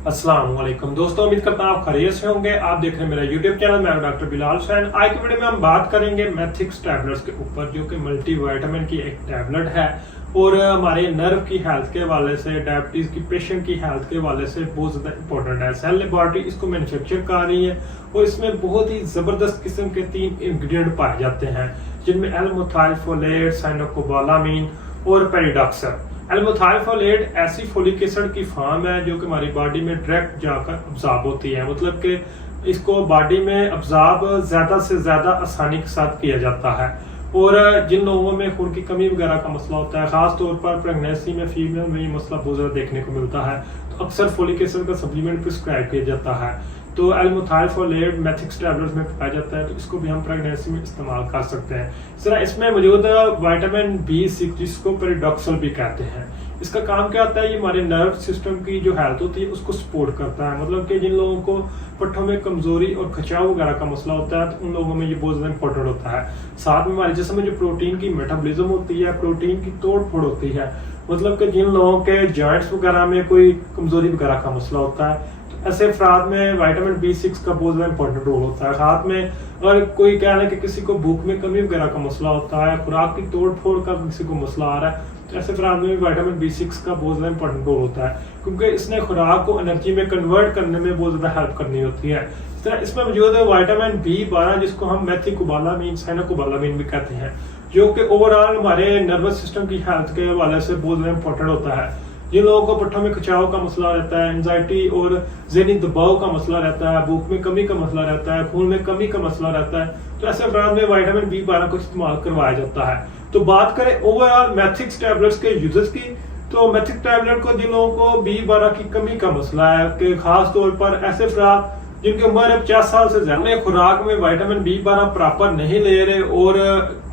अस्सलाम वालेकुम दोस्तों, उम्मीद करता हूँ आप खैरियत से होंगे। आप देख रहे हैं मेरा यूट्यूब चैनल, मैं डॉक्टर बिलाल हुसैन। आज की वीडियो में हम बात करेंगे मैथिक्स टैबलेट्स के ऊपर, जो कि मल्टी विटामिन की एक टैबलेट है और हमारे नर्व की हेल्थ के हवाले से, डायबिटीज की पेशेंट की हेल्थ के हवाले से बहुत ज्यादा इंपॉर्टेंट है। सेल लेबॉरेटरी इसको मैन्युफैक्चर कर रही है और इसमें बहुत ही जबरदस्त किस्म के 3 इंग्रेडिएंट पाए जाते हैं, जिनमें एल-मिथाइल फोलेट, साइनोकोबालामीन और पेरिडॉक्सल। एल-मिथाइल फोलेट ऐसी फोलिक एसिड की फॉर्म है जो कि हमारी बॉडी में डायरेक्ट जाकर अब्जॉर्ब होती है, मतलब कि इसको बॉडी में अब्जॉर्ब ज्यादा से ज्यादा आसानी के साथ किया जाता है। और जिन लोगों में खून की कमी वगैरह का मसला होता है, खास तौर पर प्रेगनेंसी में फीमेल में ये मसला बहुत ज्यादा देखने को मिलता है, तो अक्सर फोलिक एसिड का सप्लीमेंट प्रिस्क्राइब किया जाता है। तो एल-मिथाइल फोलेट मैथिक्स टैबलेट्स में पाया जाता है, तो इसको भी हम प्रेगनेंसी में इस्तेमाल कर सकते हैं। इस तरह इसमें मौजूद विटामिन B6, जिसको पेरिडॉक्सल भी कहते हैं, इसका काम क्या होता है? ये हमारे नर्व सिस्टम की जो हेल्थ होती है उसको सपोर्ट करता है। मतलब कि जिन लोगों को पट्टों में कमजोरी और खिंचाव वगैरह का मसला होता है, तो उन लोगों में ये बहुत ज्यादा इंपॉर्टेंट होता है। साथ में हमारे जिस्म में जो प्रोटीन की मेटाबॉलिज्म होती है, प्रोटीन की तोड़ फोड़ होती है, मतलब कि जिन लोगों के जॉइंट्स वगैरह में कोई कमजोरी वगैरह का मसला होता है, ऐसे अफराद में विटामिन B6 का बहुत ज्यादा इंपॉर्टेंट रोल होता है। साथ में अगर कोई कह रहा है कि किसी को भूख में कमी वगैरह का मसला होता है, खुराक की तोड़ फोड़ का किसी को मसला आ रहा है, तो ऐसे अफराद में विटामिन B6 का बहुत ज्यादा इंपॉर्टेंट रोल होता है, क्योंकि इसने खुराक को एनर्जी में कन्वर्ट करने में बहुत ज्यादा हेल्प करनी होती है। इस तरह इसमें मौजूद है विटामिन B12, जिसको हम मेथिकोबालामीन, साइनोकोबालामीन भी कहते हैं, जो कि ओवरऑल हमारे नर्वस सिस्टम की हेल्थ के हवाले से बहुत ज्यादा इंपॉर्टेंट होता है। जिन लोगों को पट्टों में खिंचाव का मसला रहता है, एंजाइटी और ज़हनी दबाव का मसला रहता है, भूख में कमी का मसला रहता है, खून में कमी का मसला रहता है, तो ऐसे अफराद में विटामिन B12 को इस्तेमाल करवाया जाता है। तो बात करें ओवरऑल मैथिक्स टैबलेट्स के यूजेस की, तो मैथिक्स टैबलेट को जिन लोगों को B12 की कमी का मसला है, कि खास तौर पर ऐसे अफराद जिनकी उम्र 50 साल से ज्यादा, खुराक में विटामिन B12 प्रॉपर नहीं ले रहे और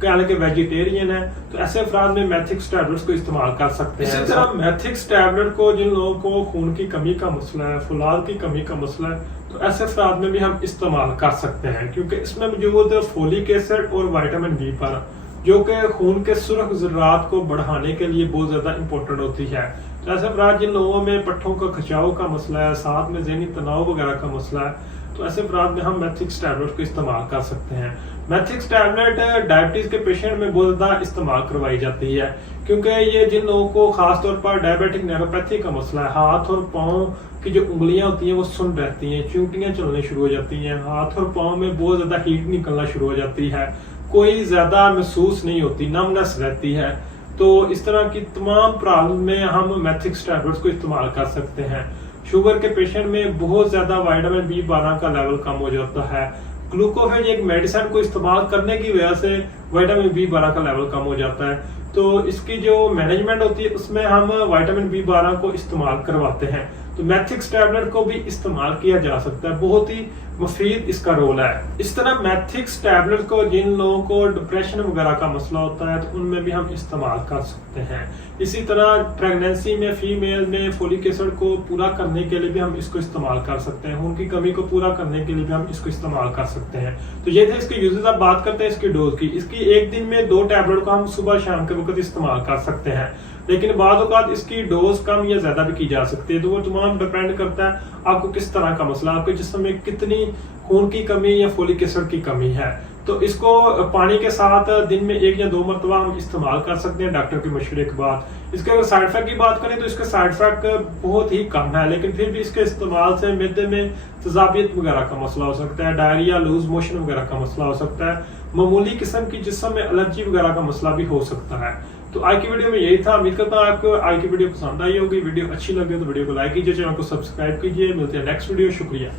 कहने के वेजिटेरियन है, तो ऐसे अफराद में मैथिक्स टैबलेट्स को इस्तेमाल कर सकते हैं। इसी तरह मैथिक्स टैबलेट को जिन लोगों को खून की कमी का मसला है, फुलाद की कमी का मसला है, तो ऐसे अफराद में भी हम इस्तेमाल कर सकते हैं, क्योंकि इसमें मौजूद फोलिक एसिड और विटामिन B12, जो कि खून के सुर्ख ज़रात को बढ़ाने के लिए बहुत ज्यादा इंपॉर्टेंट होती है। तो ऐसे अफराद जिन लोगों में पट्टों का खिंचाव का मसला है, साथ में ज़हनी तनाव वगैरह का मसला है, तो ऐसे अफराद में हम मैथिक्स टैबलेट को इस्तेमाल कर सकते हैं। मैथिक्स टैबलेट डायबिटीज के पेशेंट में बहुत ज्यादा इस्तेमाल करवाई जाती है, क्योंकि ये जिन लोगों को खास तौर पर डायबिटिक न्यूरोपैथी का मसला है, हाथ और पाँव की जो उंगलियां होती हैं वो सुन रहती हैं, चूंटियां चलने शुरू हो जाती हैं, हाथ और पाँव में बहुत ज्यादा हीट निकलना शुरू हो जाती है, कोई ज्यादा महसूस नहीं होती, नमनेस रहती है, तो इस तरह की तमाम प्रॉब्लम में हम मैथिक्स टैबलेट्स को इस्तेमाल कर सकते हैं। शुगर के पेशेंट में बहुत ज्यादा विटामिन B12 का लेवल कम हो जाता है, ग्लूकोफेज एक मेडिसिन को इस्तेमाल करने की वजह से विटामिन B12 का लेवल कम हो जाता है, तो इसकी जो मैनेजमेंट होती है उसमें हम विटामिन B12 को इस्तेमाल करवाते हैं। तो मैथिक्स टैबलेट को भी इस्तेमाल किया जा सकता है, बहुत ही मुफीद इसका रोल है। इस तरह मैथिक्स टैबलेट को जिन लोगों को डिप्रेशन वगैरह का मसला होता है, तो उनमें भी हम इस्तेमाल कर सकते हैं। इसी तरह प्रेगनेंसी में फीमेल में फोलिक एसिड को पूरा करने के लिए भी हम इसको इस्तेमाल कर सकते हैं, उनकी कमी को पूरा करने के लिए भी हम इसको इस्तेमाल कर सकते हैं। तो ये थे इसके यूजेस। अब बात करते हैं इसकी डोज की। इसकी एक दिन में 2 टैबलेट को हम सुबह शाम के वक्त इस्तेमाल कर सकते हैं, लेकिन बाद औक़ात इसकी डोज कम या ज्यादा भी की जा सकती है, तो वो तमाम डिपेंड करता है आपको किस तरह का मसला, आपके जिस्म में कितनी खून की कमी या फोलिक एसिड की कमी है। तो इसको पानी के साथ दिन में 1 या 2 मरतबा हम इस्तेमाल कर सकते हैं डॉक्टर के मशवरे के बाद। इसके अगर साइड इफेक्ट की बात करें तो इसके साइड इफेक्ट बहुत ही कम है, लेकिन फिर भी इसके इस्तेमाल से मैदे में तेजाबियत वगैरह का मसला हो सकता है, डायरिया, लूज मोशन वगैरह का मसला हो सकता है, मामूली किस्म की जिस्म में एलर्जी वगैरह का मसला भी हो सकता है। तो आज की वीडियो में यही था। उम्मीद करता हूँ आपको आज की वीडियो पसंद आई होगी। वीडियो अच्छी लगे तो वीडियो को लाइक कीजिए, चैनल को सब्सक्राइब कीजिए। मिलते हैं नेक्स्ट वीडियो। शुक्रिया।